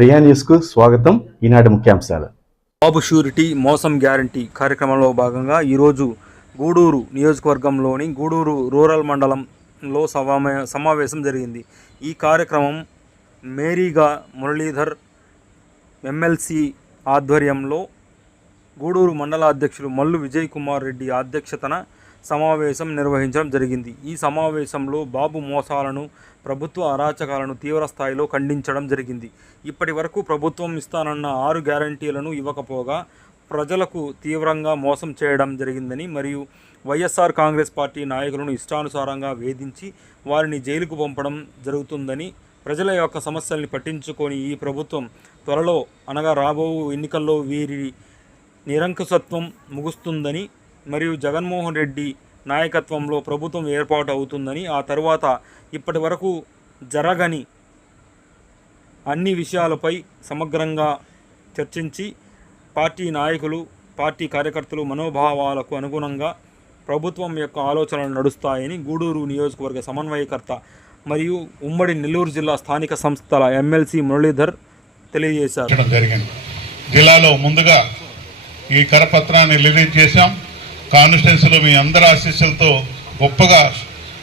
ప్రియా న్యూస్కు స్వాగతం. ఈనాటి ముఖ్యాంశాలు. బాబు షూరిటీ మోసం గ్యారంటీ కార్యక్రమంలో భాగంగా ఈరోజు గూడూరు నియోజకవర్గంలోని గూడూరు రూరల్ మండలంలో సమావే సమావేశం జరిగింది. ఈ కార్యక్రమం మేరీగా మురళీధర్ ఎమ్మెల్సీ ఆధ్వర్యంలో గూడూరు మండల అధ్యక్షులు మల్లు విజయ్ కుమార్ రెడ్డి అధ్యక్షతన సమావేశం నిర్వహించడం జరిగింది. ఈ సమావేశంలో బాబు మోసాలను ప్రభుత్వ అరాచకాలను తీవ్ర స్థాయిలో ఖండించడం జరిగింది. ఇప్పటి వరకు ప్రభుత్వం ఇస్తానన్న ఆరు గ్యారంటీలను ఇవ్వకపోగా ప్రజలకు తీవ్రంగా మోసం చేయడం జరిగిందని మరియు వైఎస్ఆర్ కాంగ్రెస్ పార్టీ నాయకులను ఇష్టానుసారంగా వేధించి వారిని జైలుకు పంపడం జరుగుతుందని ప్రజల యొక్క సమస్యల్ని పట్టించుకొని ఈ ప్రభుత్వం త్వరలో అనగా రాబో ఎన్నికల్లో వీరి నిరంకుశత్వం ముగుస్తుందని మరియు జగన్మోహన్ రెడ్డి నాయకత్వంలో ప్రభుత్వం ఏర్పాటు అవుతుందని ఆ తరువాత ఇప్పటి వరకు జరగని అన్ని విషయాలపై సమగ్రంగా చర్చించి పార్టీ నాయకులు పార్టీ కార్యకర్తలు మనోభావాలకు అనుగుణంగా ప్రభుత్వం యొక్క ఆలోచనలు నడుస్తాయని గూడూరు నియోజకవర్గ సమన్వయకర్త మరియు ఉమ్మడి నెల్లూరు జిల్లా స్థానిక సంస్థల ఎమ్మెల్సీ మురళీధర్ తెలియజేశారు. జరిగింది. జిల్లాలో ముందుగా ఈ కరపత్రాన్ని రిలీజ్ చేశాం. కాన్స్టిట్యున్సీలో మీ అందరి ఆశీస్సులతో గొప్పగా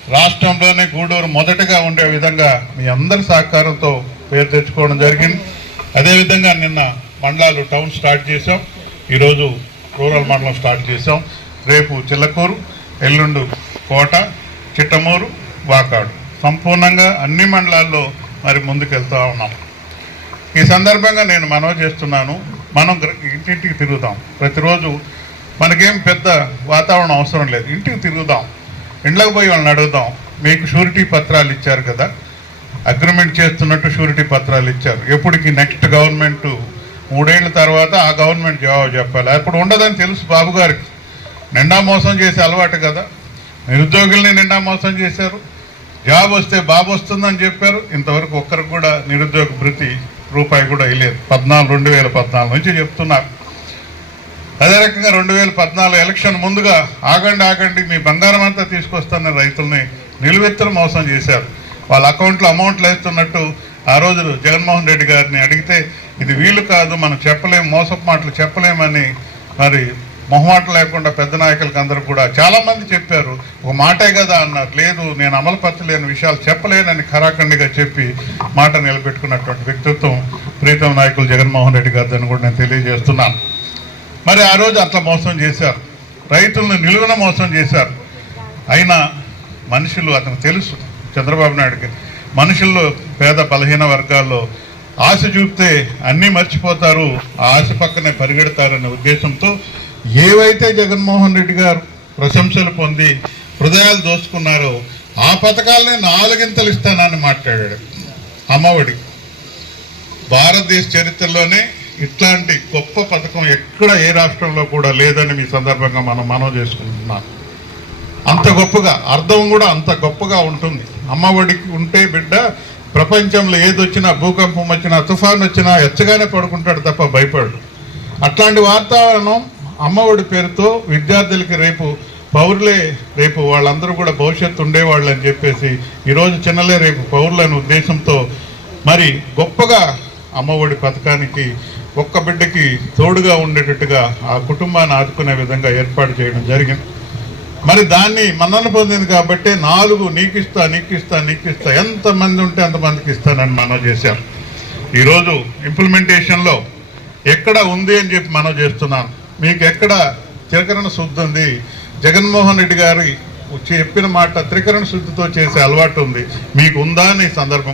రాష్ట్రంలోనే గూడూరు మొదటగా ఉండే విధంగా మీ అందరి సహకారంతో పేరు తెచ్చుకోవడం జరిగింది. అదేవిధంగా నిన్న మండలాలు టౌన్ స్టార్ట్ చేసాం ఈరోజు రూరల్ మండలం స్టార్ట్ చేసాం రేపు చిల్లకూరు ఎల్లుండు కోట చిట్టమూరు వాకాడు. సంపూర్ణంగా అన్ని మండలాల్లో మరి ముందుకెళ్తూ ఉన్నాం. ఈ సందర్భంగా నేను మనవి చేస్తున్నాను. మనం ఇంటింటికి తిరుగుతాం. ప్రతిరోజు మనకేం పెద్ద వాతావరణం అవసరం లేదు. ఇంటికి తిరుగుదాం. ఇండ్లకు పోయి వాళ్ళని అడుగుదాం. మీకు షూరిటీ పత్రాలు ఇచ్చారు కదా. అగ్రిమెంట్ చేస్తున్నట్టు షూరిటీ పత్రాలు ఇచ్చారు. ఎప్పటికి నెక్స్ట్ గవర్నమెంట్ మూడేళ్ళ తర్వాత ఆ గవర్నమెంట్ జవాబు చెప్పాలి. అప్పుడు ఉండదని తెలుసు బాబు గారికి. నిండా మోసం చేసే అలవాటు కదా. నిరుద్యోగుల్ని నిండా మోసం చేశారు. జాబ్ వస్తే బాబు వస్తుందని చెప్పారు. ఇంతవరకు ఒక్కరికి కూడా నిరుద్యోగ భృతి రూపాయి కూడా ఇవ్వలేదు పద్నాలుగు రెండు వేల పద్నాలుగు నుంచి చెప్తున్నారు. అదే రకంగా రెండు వేల పద్నాలుగు ఎలక్షన్ ముందుగా ఆగండి ఆగండి మీ బంగారం అంతా తీసుకొస్తానని రైతుల్ని నిలువెత్తులు మోసం చేశారు. వాళ్ళ అకౌంట్లో అమౌంట్లు వేస్తున్నట్టు ఆ రోజు జగన్మోహన్ రెడ్డి గారిని అడిగితే ఇది వీలు కాదు మనం చెప్పలేము మోసపు మాటలు చెప్పలేమని మరి మొహమాట లేకుండా పెద్ద నాయకులకు అందరూ కూడా చాలామంది చెప్పారు. ఒక మాటే కదా అన్నారు. లేదు నేను అమలుపరచలేని విషయాలు చెప్పలేనని ఖరాఖండిగా చెప్పి మాట నిలబెట్టుకున్నటువంటి వ్యక్తిత్వం ప్రీతం నాయకులు జగన్మోహన్ రెడ్డి గారిని కూడా నేను తెలియజేస్తున్నాను. మరి ఆ రోజు అట్లా మోసం చేశారు. రైతులను నిలువున మోసం చేశారు. అయినా మనుషులు అతనికి తెలుసు చంద్రబాబు నాయుడుకి. మనుషుల్లో పేద బలహీన వర్గాల్లో ఆశ చూపితే అన్నీ మర్చిపోతారు ఆ ఆశ పక్కనే పరిగెడతారనే ఉద్దేశంతో ఏవైతే జగన్మోహన్ రెడ్డి గారు ప్రశంసలు పొంది హృదయాలు దోచుకున్నారో ఆ పథకాలనే నాలుగింతలు ఇస్తానని మాట్లాడాడు అమ్మఒడి. భారతదేశ చరిత్రలోనే ఇట్లాంటి గొప్ప పథకం ఎక్కడ ఏ రాష్ట్రంలో కూడా లేదని మీ సందర్భంగా మనం మనవ చేసుకుంటున్నాం. అంత గొప్పగా అర్థం కూడా అంత గొప్పగా ఉంటుంది. అమ్మఒడికి ఉంటే బిడ్డ ప్రపంచంలో ఏదొచ్చినా భూకంపం వచ్చినా తుఫాన్ వచ్చినా ఎచ్చగానే పడుకుంటాడు తప్ప భయపడు. అట్లాంటి వాతావరణం అమ్మఒడి పేరుతో విద్యార్థులకి రేపు పౌరులే రేపు వాళ్ళందరూ కూడా భవిష్యత్తు ఉండేవాళ్ళు అని చెప్పేసి ఈరోజు చిన్నలే రేపు పౌరులని ఉద్దేశంతో మరి గొప్పగా అమ్మఒడి పథకానికి ఒక్క బిడ్డకి తోడుగా ఉండేటట్టుగా ఆ కుటుంబాన్ని ఆదుకునే విధంగా ఏర్పాటు చేయడం జరిగింది. మరి దాన్ని మన్నన పొందింది కాబట్టి నాలుగు నీకిస్తా నీకిస్తా నీకిస్తా ఎంతమంది ఉంటే అంతమందికి ఇస్తానని మనం చేశాం ఈరోజు ఇంప్లిమెంటేషన్లో ఎక్కడ ఉంది అని చెప్పి మనం చేస్తున్నాను. మీకు ఎక్కడ త్రికరణ శుద్ధి ఉంది? జగన్మోహన్ రెడ్డి గారి చెప్పిన మాట త్రికరణ శుద్ధితో చేసే అలవాటు ఉంది. మీకు ఉందా అని సందర్భం